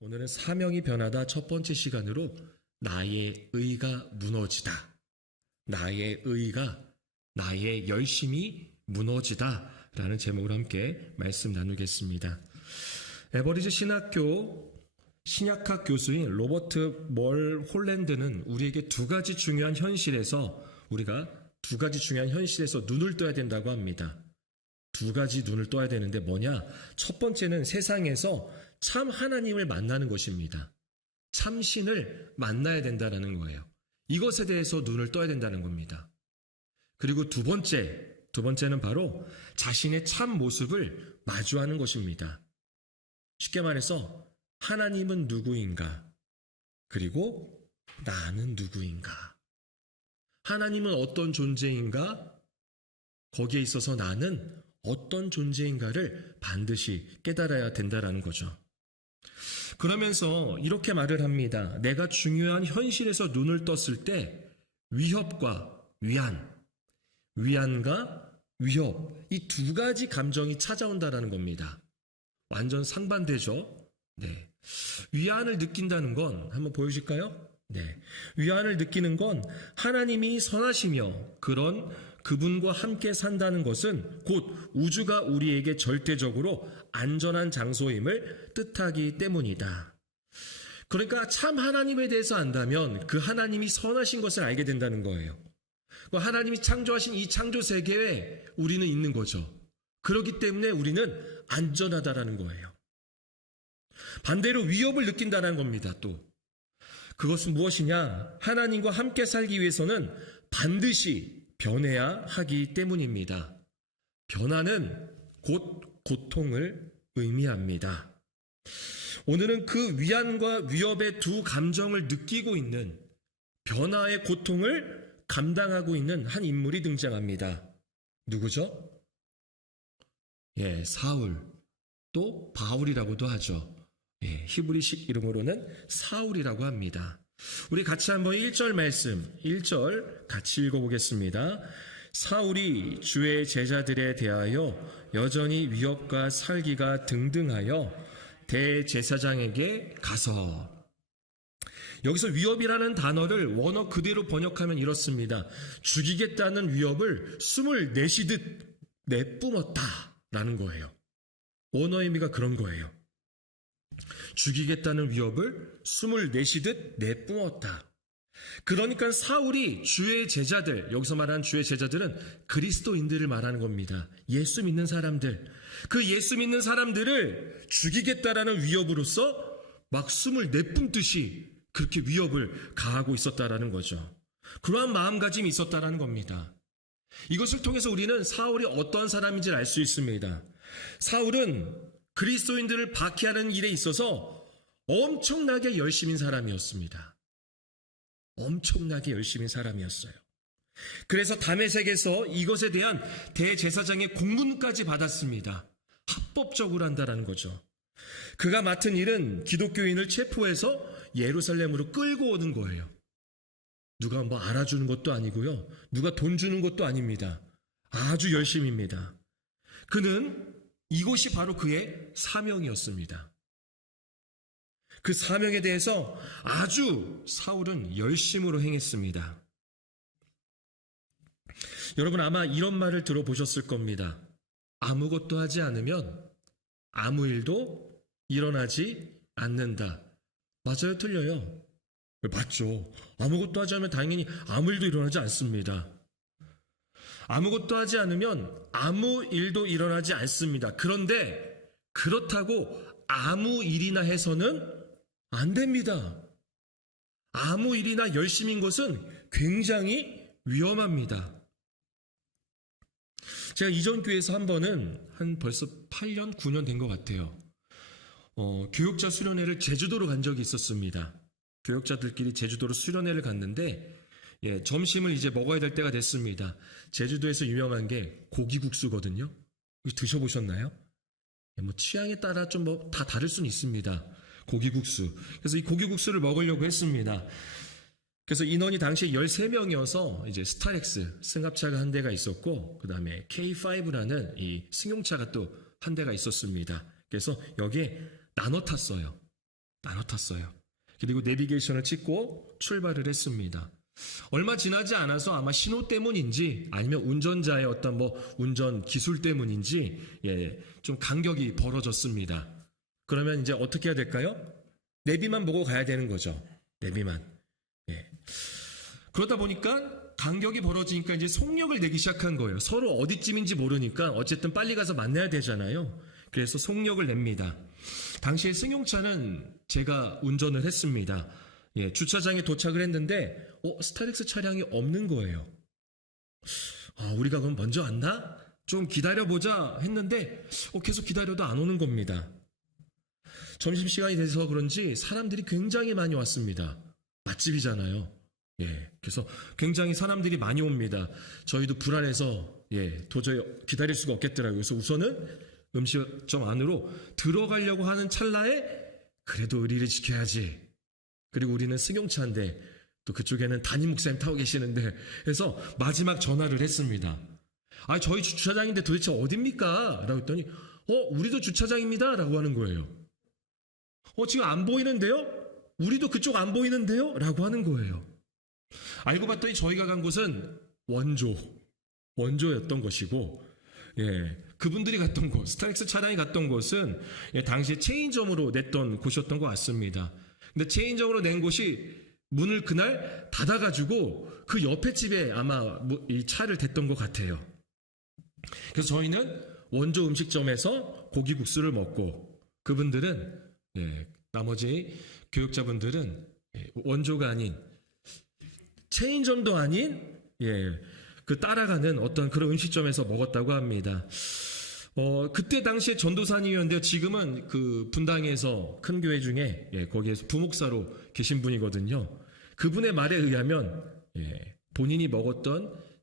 오늘은 사명이 변하다 첫 번째 시간으로 나의 의가 무너지다. 나의 의가, 나의 열심이 무너지다 라는 제목으로 함께 말씀 나누겠습니다. 에버리지 신약학 교수인 로버트 멀 홀랜드는 우리에게 두 가지 중요한 현실에서 눈을 떠야 된다고 합니다. 두 가지 눈을 떠야 되는데 뭐냐? 첫 번째는 세상에서 참 하나님을 만나는 것입니다. 참신을 만나야 된다는 거예요. 이것에 대해서 눈을 떠야 된다는 겁니다. 그리고 두 번째는 바로 자신의 참 모습을 마주하는 것입니다. 쉽게 말해서 하나님은 누구인가? 그리고 나는 누구인가? 하나님은 어떤 존재인가? 거기에 있어서 나는 어떤 존재인가를 반드시 깨달아야 된다는 거죠. 그러면서 이렇게 말을 합니다. 내가 중요한 현실에서 눈을 떴을 때 위협과 위안과 위협, 이 두 가지 감정이 찾아온다는 겁니다. 완전 상반되죠? 네. 위안을 느낀다는 건 한번 보여주실까요? 네. 위안을 느끼는 건 하나님이 선하시며 그분과 함께 산다는 것은 곧 우주가 우리에게 절대적으로 안전한 장소임을 뜻하기 때문이다. 그러니까 참 하나님에 대해서 안다면 그 하나님이 선하신 것을 알게 된다는 거예요. 하나님이 창조하신 이 창조 세계에 우리는 있는 거죠. 그렇기 때문에 우리는 안전하다라는 거예요. 반대로 위협을 느낀다는 겁니다. 또 그것은 무엇이냐? 하나님과 함께 살기 위해서는 반드시 변해야 하기 때문입니다. 변화는 곧 고통을 의미합니다. 오늘은 그 위안과 위협의 두 감정을 느끼고 있는 변화의 고통을 감당하고 있는 한 인물이 등장합니다. 누구죠? 사울, 또 바울이라고도 하죠. 히브리식 이름으로는 사울이라고 합니다. 우리 같이 한번 1절 말씀, 1절 같이 읽어보겠습니다. 사울이 주의 제자들에 대하여 여전히 위협과 살기가 등등하여 대제사장에게 가서, 여기서 위협이라는 단어를 원어 그대로 번역하면 이렇습니다. 죽이겠다는 위협을 숨을 내쉬듯 내뿜었다라는 거예요. 원어 의미가 그런 거예요. 죽이겠다는 위협을 숨을 내쉬듯 내뿜었다. 그러니까 사울이 주의 제자들, 여기서 말하는 주의 제자들은 그리스도인들을 말하는 겁니다. 예수 믿는 사람들. 그 예수 믿는 사람들을 죽이겠다라는 위협으로서 막 숨을 내뿜듯이 그렇게 위협을 가하고 있었다라는 거죠. 그러한 마음가짐이 있었다라는 겁니다. 이것을 통해서 우리는 사울이 어떤 사람인지를 알 수 있습니다. 사울은 그리스도인들을 박해하는 일에 있어서 엄청나게 열심인 사람이었습니다. 엄청나게 열심인 사람이었어요. 그래서 다메섹에서 이것에 대한 대제사장의 공문까지 받았습니다. 합법적으로 한다는 거죠. 그가 맡은 일은 기독교인을 체포해서 예루살렘으로 끌고 오는 거예요. 누가 알아주는 것도 아니고요. 누가 돈 주는 것도 아닙니다. 아주 열심입니다. 그는 이것이 바로 그의 사명이었습니다. 그 사명에 대해서 아주 사울은 열심으로 행했습니다. 여러분 아마 이런 말을 들어보셨을 겁니다. 아무것도 하지 않으면 아무 일도 일어나지 않는다. 맞아요? 틀려요? 맞죠. 아무것도 하지 않으면 당연히 아무 일도 일어나지 않습니다. 아무것도 하지 않으면 아무 일도 일어나지 않습니다. 그런데 그렇다고 아무 일이나 해서는 안 됩니다. 아무 일이나 열심인 것은 굉장히 위험합니다. 제가 이전 교회에서 한 번은 벌써 8년, 9년 된 것 같아요. 교육자 수련회를 제주도로 간 적이 있었습니다. 교육자들끼리 제주도로 수련회를 갔는데 점심을 이제 먹어야 될 때가 됐습니다. 제주도에서 유명한 게 고기국수거든요. 드셔보셨나요? 취향에 따라 좀 다 다를 수는 있습니다. 고기국수. 그래서 이 고기국수를 먹으려고 했습니다. 그래서 인원이 당시에 13명이어서 이제 스타렉스 승합차가 한 대가 있었고, 그 다음에 K5라는 이 승용차가 또 한 대가 있었습니다. 그래서 여기에 나눠 탔어요. 나눠 탔어요. 그리고 내비게이션을 찍고 출발을 했습니다. 얼마 지나지 않아서 아마 신호 때문인지 아니면 운전자의 어떤 운전 기술 때문인지 좀 간격이 벌어졌습니다. 그러면 이제 어떻게 해야 될까요? 내비만 보고 가야 되는 거죠. 내비만. 그러다 보니까 간격이 벌어지니까 이제 속력을 내기 시작한 거예요. 서로 어디쯤인지 모르니까 어쨌든 빨리 가서 만나야 되잖아요. 그래서 속력을 냅니다. 당시에 승용차는 제가 운전을 했습니다. 주차장에 도착을 했는데 스타렉스 차량이 없는 거예요. 우리가 그럼 먼저 왔나? 좀 기다려보자 했는데 계속 기다려도 안 오는 겁니다. 점심시간이 돼서 그런지 사람들이 굉장히 많이 왔습니다. 맛집이잖아요. 그래서 굉장히 사람들이 많이 옵니다. 저희도 불안해서 도저히 기다릴 수가 없겠더라고요. 그래서 우선은 음식점 안으로 들어가려고 하는 찰나에 그래도 의리를 지켜야지. 그리고 우리는 승용차인데 또 그쪽에는 담임 목사님 타고 계시는데 해서 마지막 전화를 했습니다. 저희 주차장인데 도대체 어딥니까? 라고 했더니 우리도 주차장입니다. 라고 하는 거예요. 지금 안 보이는데요? 우리도 그쪽 안 보이는데요? 라고 하는 거예요. 알고 봤더니 저희가 간 곳은 원조였던 것이고 그분들이 갔던 곳, 스타렉스 차량이 갔던 곳은 당시에 체인점으로 냈던 곳이었던 것 같습니다. 근데 체인점으로 낸 곳이 문을 그날 닫아가지고 그 옆에 집에 아마 이 차를 댔던 것 같아요. 그래서 저희는 원조 음식점에서 고기국수를 먹고 그분들은 나머지 교육자분들은 원조가 아닌 체인점도 아닌 그 따라가는 어떤 그런 음식점에서 먹었다고 합니다. 그때 당시에 전도사님이었는데요. 지금은 그 분당에서 큰 교회 중에 거기에서 부목사로 계신 분이거든요. 그분의 말에 의하면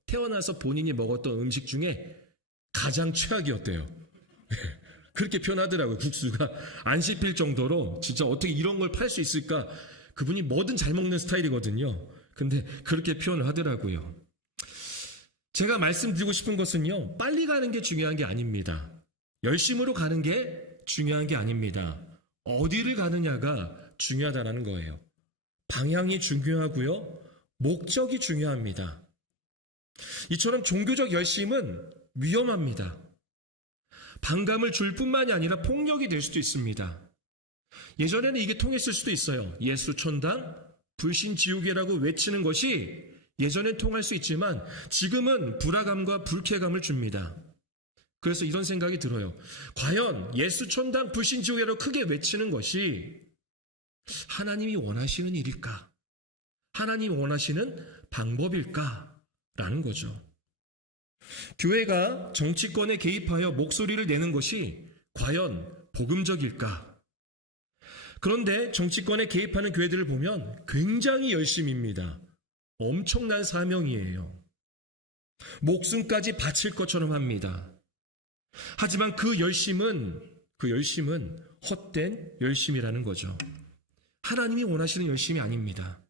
태어나서 본인이 먹었던 음식 중에 가장 최악이었대요. 그렇게 표현하더라고요. 국수가 안 씹힐 정도로 진짜 어떻게 이런 걸 팔 수 있을까. 그분이 뭐든 잘 먹는 스타일이거든요. 근데 그렇게 표현을 하더라고요. 제가 말씀드리고 싶은 것은요. 빨리 가는 게 중요한 게 아닙니다. 열심으로 가는 게 중요한 게 아닙니다. 어디를 가느냐가 중요하다는 거예요. 방향이 중요하고요. 목적이 중요합니다. 이처럼 종교적 열심은 위험합니다. 반감을 줄 뿐만이 아니라 폭력이 될 수도 있습니다. 예전에는 이게 통했을 수도 있어요. 예수 천당, 불신 지옥이라고 외치는 것이 예전엔 통할 수 있지만 지금은 불화감과 불쾌감을 줍니다. 그래서 이런 생각이 들어요. 과연 예수 천당, 불신 지옥이라고 크게 외치는 것이 하나님이 원하시는 일일까? 하나님이 원하시는 방법일까? 라는 거죠. 교회가 정치권에 개입하여 목소리를 내는 것이 과연 복음적일까? 그런데 정치권에 개입하는 교회들을 보면 굉장히 열심입니다. 엄청난 사명이에요. 목숨까지 바칠 것처럼 합니다. 하지만 그 열심은 헛된 열심이라는 거죠. 하나님이 원하시는 열심이 아닙니다.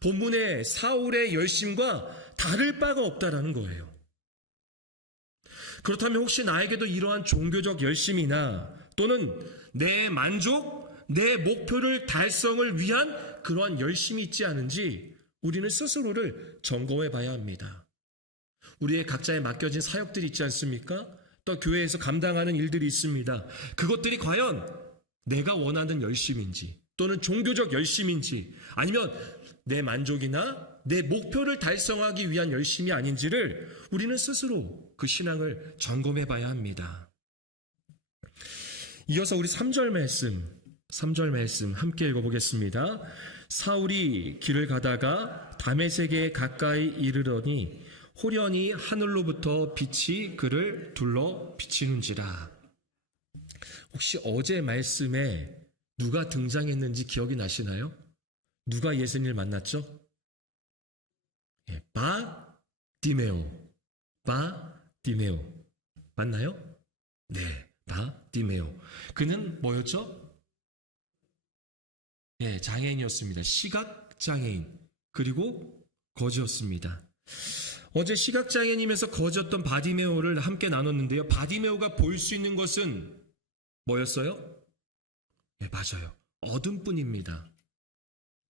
본문의 사울의 열심과 다를 바가 없다라는 거예요. 그렇다면 혹시 나에게도 이러한 종교적 열심이나 또는 내 만족, 내 목표를 달성을 위한 그러한 열심이 있지 않은지 우리는 스스로를 점검해 봐야 합니다. 우리의 각자에 맡겨진 사역들이 있지 않습니까? 또 교회에서 감당하는 일들이 있습니다. 그것들이 과연 내가 원하는 열심인지 또는 종교적 열심인지 아니면 내 만족이나 내 목표를 달성하기 위한 열심이 아닌지를 우리는 스스로 그 신앙을 점검해 봐야 합니다. 이어서 우리 3절 말씀 함께 읽어보겠습니다. 사울이 길을 가다가 다메섹에 가까이 이르러니 호련히 하늘로부터 빛이 그를 둘러 비치는지라. 혹시 어제 말씀에 누가 등장했는지 기억이 나시나요? 누가 예수님을 만났죠? 바디메오. 맞나요? 네, 바디메오. 그는 뭐였죠? 장애인이었습니다. 시각장애인. 그리고 거지였습니다. 어제 시각장애인이면서 거지였던 바디메오를 함께 나눴는데요. 바디메오가 볼 수 있는 것은 뭐였어요? 맞아요. 어둠뿐입니다.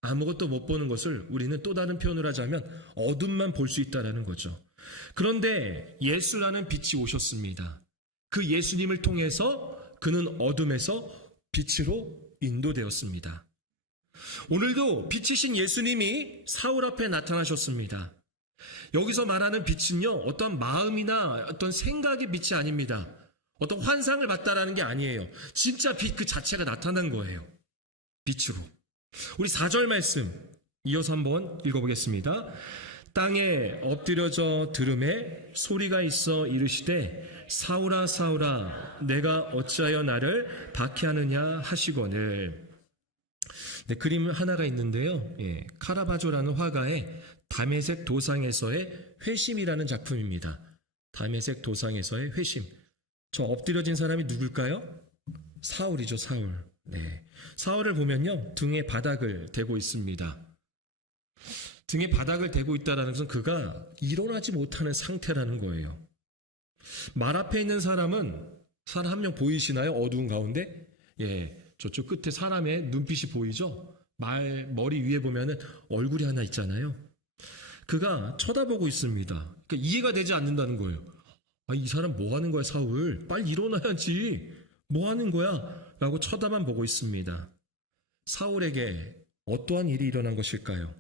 아무것도 못 보는 것을 우리는 또 다른 표현을 하자면 어둠만 볼 수 있다는 거죠. 그런데 예수라는 빛이 오셨습니다. 그 예수님을 통해서 그는 어둠에서 빛으로 인도되었습니다. 오늘도 빛이신 예수님이 사울 앞에 나타나셨습니다. 여기서 말하는 빛은요, 어떤 마음이나 어떤 생각의 빛이 아닙니다. 어떤 환상을 봤다라는 게 아니에요. 진짜 빛 그 자체가 나타난 거예요. 빛으로. 우리 4절 말씀 이어서 한번 읽어보겠습니다. 땅에 엎드려져 들음에 소리가 있어 이르시되 사울아 사울아 내가 어찌하여 나를 박해하느냐 하시거늘. 네, 그림 하나가 있는데요. 카라바조라는 화가의 다메섹 도상에서의 회심이라는 작품입니다. 다메섹 도상에서의 회심. 저 엎드려진 사람이 누굴까요? 사울이죠, 사울. 네. 사울을 보면요, 등에 바닥을 대고 있습니다. 등에 바닥을 대고 있다는 것은 그가 일어나지 못하는 상태라는 거예요. 말 앞에 있는 사람은 사람 한 명 보이시나요? 어두운 가운데? 저쪽 끝에 사람의 눈빛이 보이죠? 머리 위에 보면은 얼굴이 하나 있잖아요. 그가 쳐다보고 있습니다. 그러니까 이해가 되지 않는다는 거예요. 이 사람 뭐 하는 거야, 사울? 빨리 일어나야지. 뭐 하는 거야? 라고 쳐다만 보고 있습니다. 사울에게 어떠한 일이 일어난 것일까요?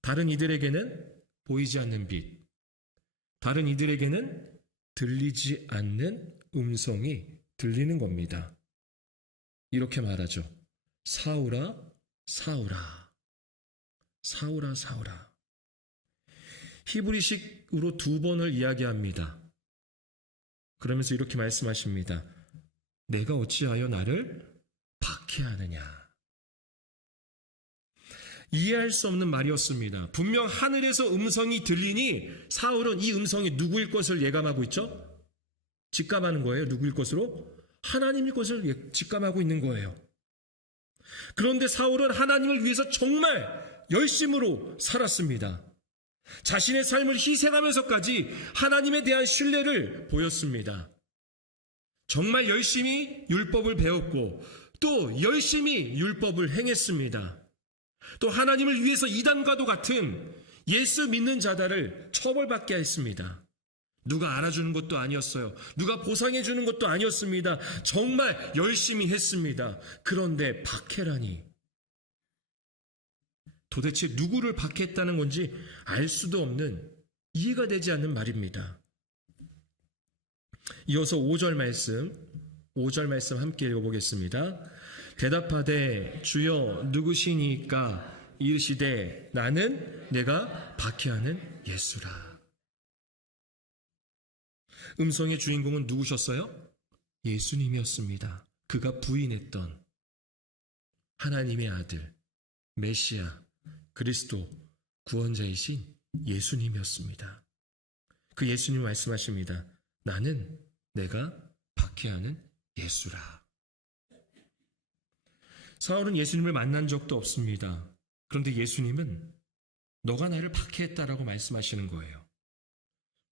다른 이들에게는 보이지 않는 빛, 다른 이들에게는 들리지 않는 음성이 들리는 겁니다. 이렇게 말하죠. 사울아, 사울아, 사울아, 사울아. 히브리식으로 2번을 이야기합니다. 그러면서 이렇게 말씀하십니다. 내가 어찌하여 나를 박해하느냐. 이해할 수 없는 말이었습니다. 분명 하늘에서 음성이 들리니 사울은 이 음성이 누구일 것을 예감하고 있죠? 직감하는 거예요. 누구일 것으로? 하나님일 것을 직감하고 있는 거예요. 그런데 사울은 하나님을 위해서 정말 열심으로 살았습니다. 자신의 삶을 희생하면서까지 하나님에 대한 신뢰를 보였습니다. 정말 열심히 율법을 배웠고 또 열심히 율법을 행했습니다. 또 하나님을 위해서 이단과도 같은 예수 믿는 자들을 처벌받게 했습니다. 누가 알아주는 것도 아니었어요. 누가 보상해 주는 것도 아니었습니다. 정말 열심히 했습니다. 그런데 박해라니. 도대체 누구를 박해했다는 건지 알 수도 없는, 이해가 되지 않는 말입니다. 이어서 5절 말씀 함께 읽어보겠습니다. 대답하되 주여 누구시니까 이르시되 나는 내가 박해하는 예수라. 음성의 주인공은 누구셨어요? 예수님이었습니다. 그가 부인했던 하나님의 아들, 메시아, 그리스도, 구원자이신 예수님이었습니다. 그 예수님 말씀하십니다. 나는 내가 박해하는 예수라. 사울은 예수님을 만난 적도 없습니다. 그런데 예수님은 너가 나를 박해했다라고 말씀하시는 거예요.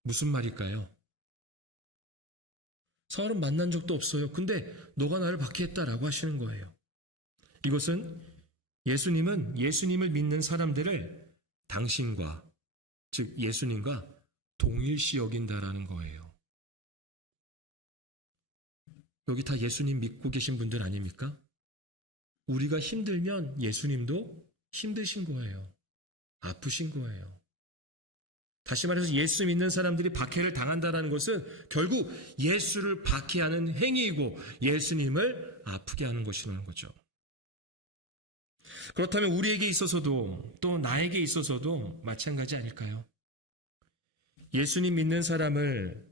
무슨 말일까요? 사울은 만난 적도 없어요. 근데 너가 나를 박해했다라고 하시는 거예요. 이것은 예수님은 예수님을 믿는 사람들을 당신과, 즉 예수님과 동일시 여긴다라는 거예요. 여기 다 예수님 믿고 계신 분들 아닙니까? 우리가 힘들면 예수님도 힘드신 거예요. 아프신 거예요. 다시 말해서 예수 믿는 사람들이 박해를 당한다는 것은 결국 예수를 박해하는 행위이고 예수님을 아프게 하는 것이라는 거죠. 그렇다면 우리에게 있어서도 또 나에게 있어서도 마찬가지 아닐까요? 예수님 믿는 사람을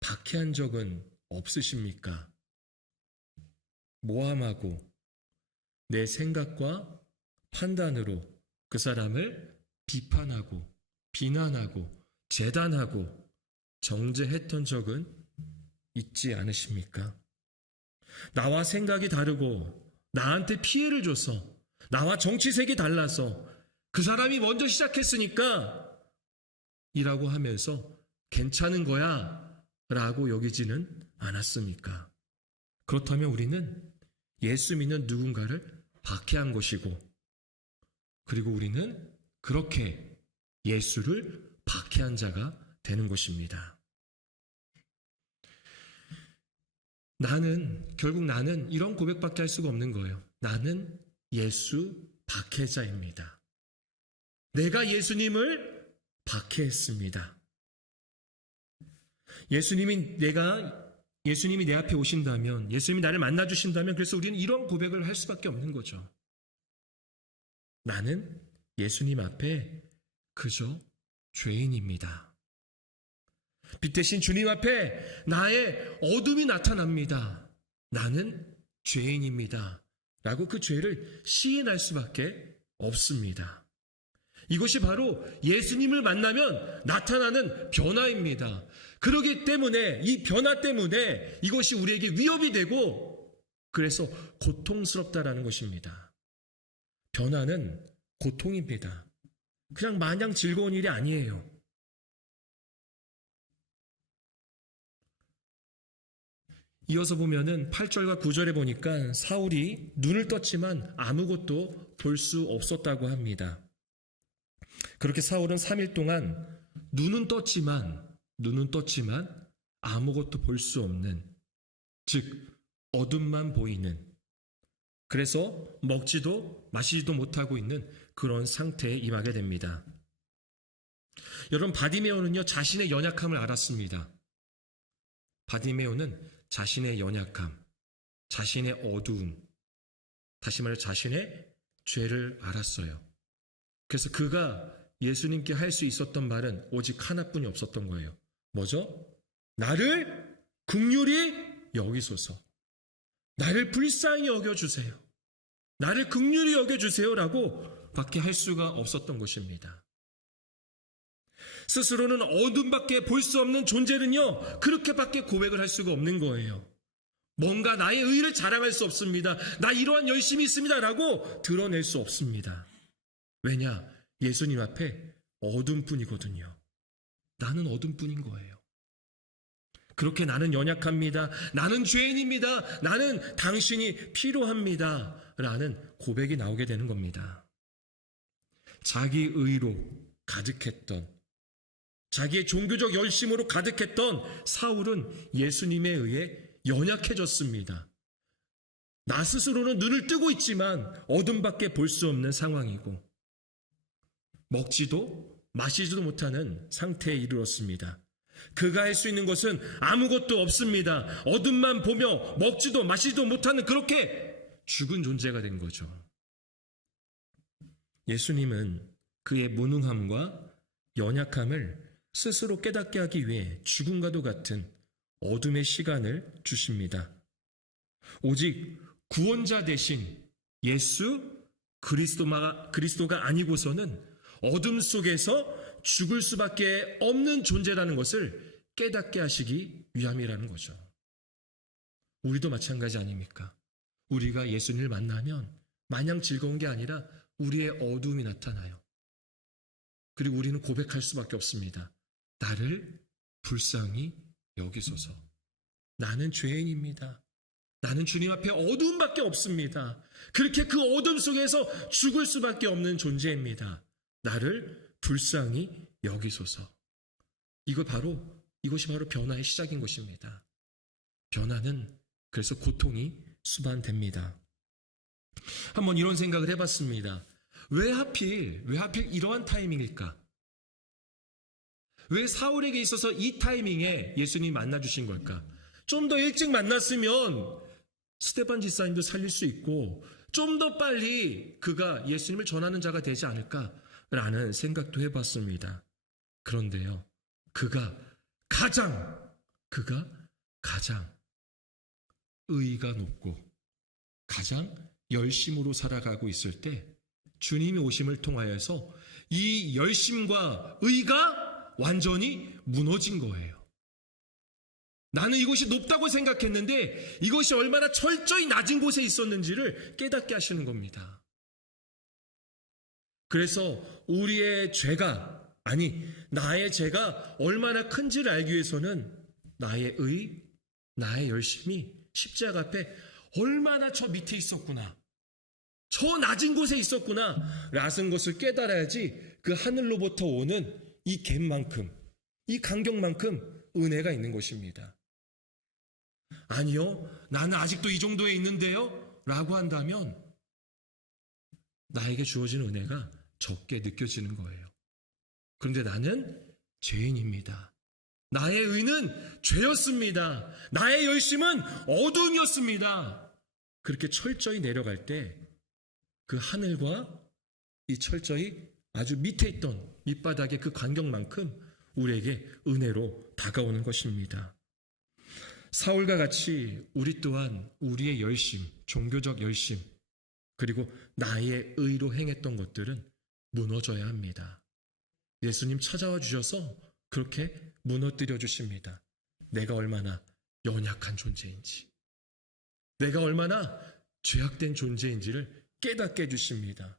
박해한 적은 없으십니까? 모함하고 내 생각과 판단으로 그 사람을 비판하고 비난하고 재단하고 정죄했던 적은 있지 않으십니까? 나와 생각이 다르고 나한테 피해를 줘서 나와 정치색이 달라서 그 사람이 먼저 시작했으니까 이라고 하면서 괜찮은 거야 라고 여기지는 않았습니까? 그렇다면 우리는 예수 믿는 누군가를 박해한 것이고, 그리고 우리는 그렇게 예수를 박해한 자가 되는 것입니다. 결국 나는 이런 고백밖에 할 수가 없는 거예요. 나는 예수 박해자입니다. 내가 예수님을 박해했습니다. 예수님이 내 앞에 오신다면, 예수님이 나를 만나주신다면, 그래서 우리는 이런 고백을 할 수밖에 없는 거죠. 나는 예수님 앞에 그저 죄인입니다. 빛 대신 주님 앞에 나의 어둠이 나타납니다. 나는 죄인입니다. 라고 그 죄를 시인할 수밖에 없습니다. 이것이 바로 예수님을 만나면 나타나는 변화입니다. 그렇기 때문에 이 변화 때문에 이것이 우리에게 위협이 되고 그래서 고통스럽다라는 것입니다. 변화는 고통입니다. 그냥 마냥 즐거운 일이 아니에요. 이어서 보면은 8절과 9절에 보니까 사울이 눈을 떴지만 아무것도 볼 수 없었다고 합니다. 그렇게 사울은 3일 동안 눈은 떴지만 아무것도 볼 수 없는, 즉 어둠만 보이는, 그래서 먹지도 마시지도 못하고 있는 그런 상태에 임하게 됩니다. 여러분, 바디메오는요 자신의 연약함을 알았습니다. 바디메오는 자신의 연약함, 자신의 어두움, 다시 말해 자신의 죄를 알았어요. 그래서 그가 예수님께 할 수 있었던 말은 오직 하나뿐이 없었던 거예요. 뭐죠? 나를 긍휼히 여기소서. 나를 불쌍히 여겨주세요. 나를 긍휼히 여겨주세요라고 밖에 할 수가 없었던 것입니다. 스스로는 어둠밖에 볼 수 없는 존재는요, 그렇게밖에 고백을 할 수가 없는 거예요. 뭔가 나의 의를 자랑할 수 없습니다. 나 이러한 열심이 있습니다라고 드러낼 수 없습니다. 왜냐? 예수님 앞에 어둠뿐이거든요. 나는 어둠뿐인 거예요. 그렇게 나는 연약합니다. 나는 죄인입니다. 나는 당신이 필요합니다. 라는 고백이 나오게 되는 겁니다. 자기 의로 가득했던, 자기의 종교적 열심으로 가득했던 사울은 예수님에 의해 연약해졌습니다. 나 스스로는 눈을 뜨고 있지만 어둠밖에 볼 수 없는 상황이고 먹지도 마시지도 못하는 상태에 이르렀습니다. 그가 할 수 있는 것은 아무것도 없습니다. 어둠만 보며 먹지도 마시지도 못하는 그렇게 죽은 존재가 된 거죠. 예수님은 그의 무능함과 연약함을 스스로 깨닫게 하기 위해 죽음과도 같은 어둠의 시간을 주십니다. 오직 구원자 대신 예수 그리스도가 아니고서는 어둠 속에서 죽을 수밖에 없는 존재라는 것을 깨닫게 하시기 위함이라는 거죠. 우리도 마찬가지 아닙니까? 우리가 예수님을 만나면 마냥 즐거운 게 아니라 우리의 어두움이 나타나요. 그리고 우리는 고백할 수밖에 없습니다. 나를 불쌍히 여기소서. 나는 죄인입니다. 나는 주님 앞에 어두움밖에 없습니다. 그렇게 그 어둠 속에서 죽을 수밖에 없는 존재입니다. 나를 불쌍히 여기소서. 이것이 바로 변화의 시작인 것입니다. 변화는 그래서 고통이 수반됩니다. 한번 이런 생각을 해봤습니다. 왜 하필 이러한 타이밍일까? 왜 사울에게 있어서 이 타이밍에 예수님이 만나주신 걸까? 좀 더 일찍 만났으면 스데반 지사님도 살릴 수 있고 좀 더 빨리 그가 예수님을 전하는 자가 되지 않을까라는 생각도 해봤습니다. 그런데요, 그가 가장 의의가 높고 가장 열심으로 살아가고 있을 때 주님이 오심을 통하여서 이 열심과 의가 완전히 무너진 거예요. 나는 이것이 높다고 생각했는데 이것이 얼마나 철저히 낮은 곳에 있었는지를 깨닫게 하시는 겁니다. 그래서 나의 죄가 얼마나 큰지를 알기 위해서는 나의 열심이 십자가 앞에 얼마나 저 밑에 있었구나. 저 낮은 곳에 있었구나 라는 것을 깨달아야지 그 하늘로부터 오는 이 갭만큼, 이 간격만큼 은혜가 있는 것입니다. 아니요, 나는 아직도 이 정도에 있는데요 라고 한다면 나에게 주어지는 은혜가 적게 느껴지는 거예요. 그런데 나는 죄인입니다. 나의 의는 죄였습니다. 나의 열심은 어둠이었습니다. 그렇게 철저히 내려갈 때 그 하늘과 이 철저히 아주 밑에 있던 밑바닥의 그 간격만큼 우리에게 은혜로 다가오는 것입니다. 사울과 같이 우리 또한 우리의 열심, 종교적 열심, 그리고 나의 의로 행했던 것들은 무너져야 합니다. 예수님 찾아와 주셔서 그렇게 무너뜨려 주십니다. 내가 얼마나 연약한 존재인지, 내가 얼마나 죄악된 존재인지를 깨닫게 해주십니다.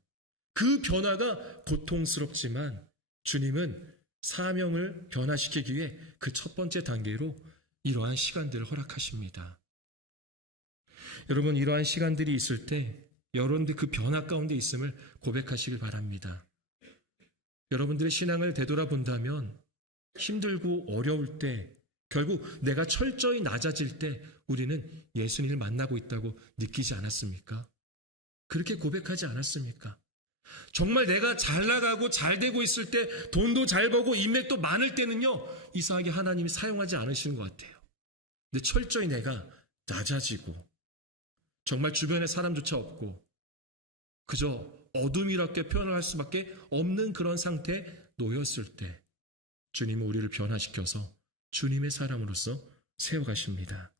그 변화가 고통스럽지만 주님은 사명을 변화시키기 위해 그 첫 번째 단계로 이러한 시간들을 허락하십니다. 여러분, 이러한 시간들이 있을 때 여러분들 그 변화 가운데 있음을 고백하시길 바랍니다. 여러분들의 신앙을 되돌아본다면 힘들고 어려울 때, 결국 내가 철저히 낮아질 때 우리는 예수님을 만나고 있다고 느끼지 않았습니까? 그렇게 고백하지 않았습니까? 정말 내가 잘 나가고 잘 되고 있을 때, 돈도 잘 벌고 인맥도 많을 때는요, 이상하게 하나님이 사용하지 않으시는 것 같아요. 근데 철저히 내가 낮아지고 정말 주변에 사람조차 없고 그저 어둠이랍게 표현을 할 수밖에 없는 그런 상태에 놓였을 때 주님은 우리를 변화시켜서 주님의 사람으로서 세워가십니다.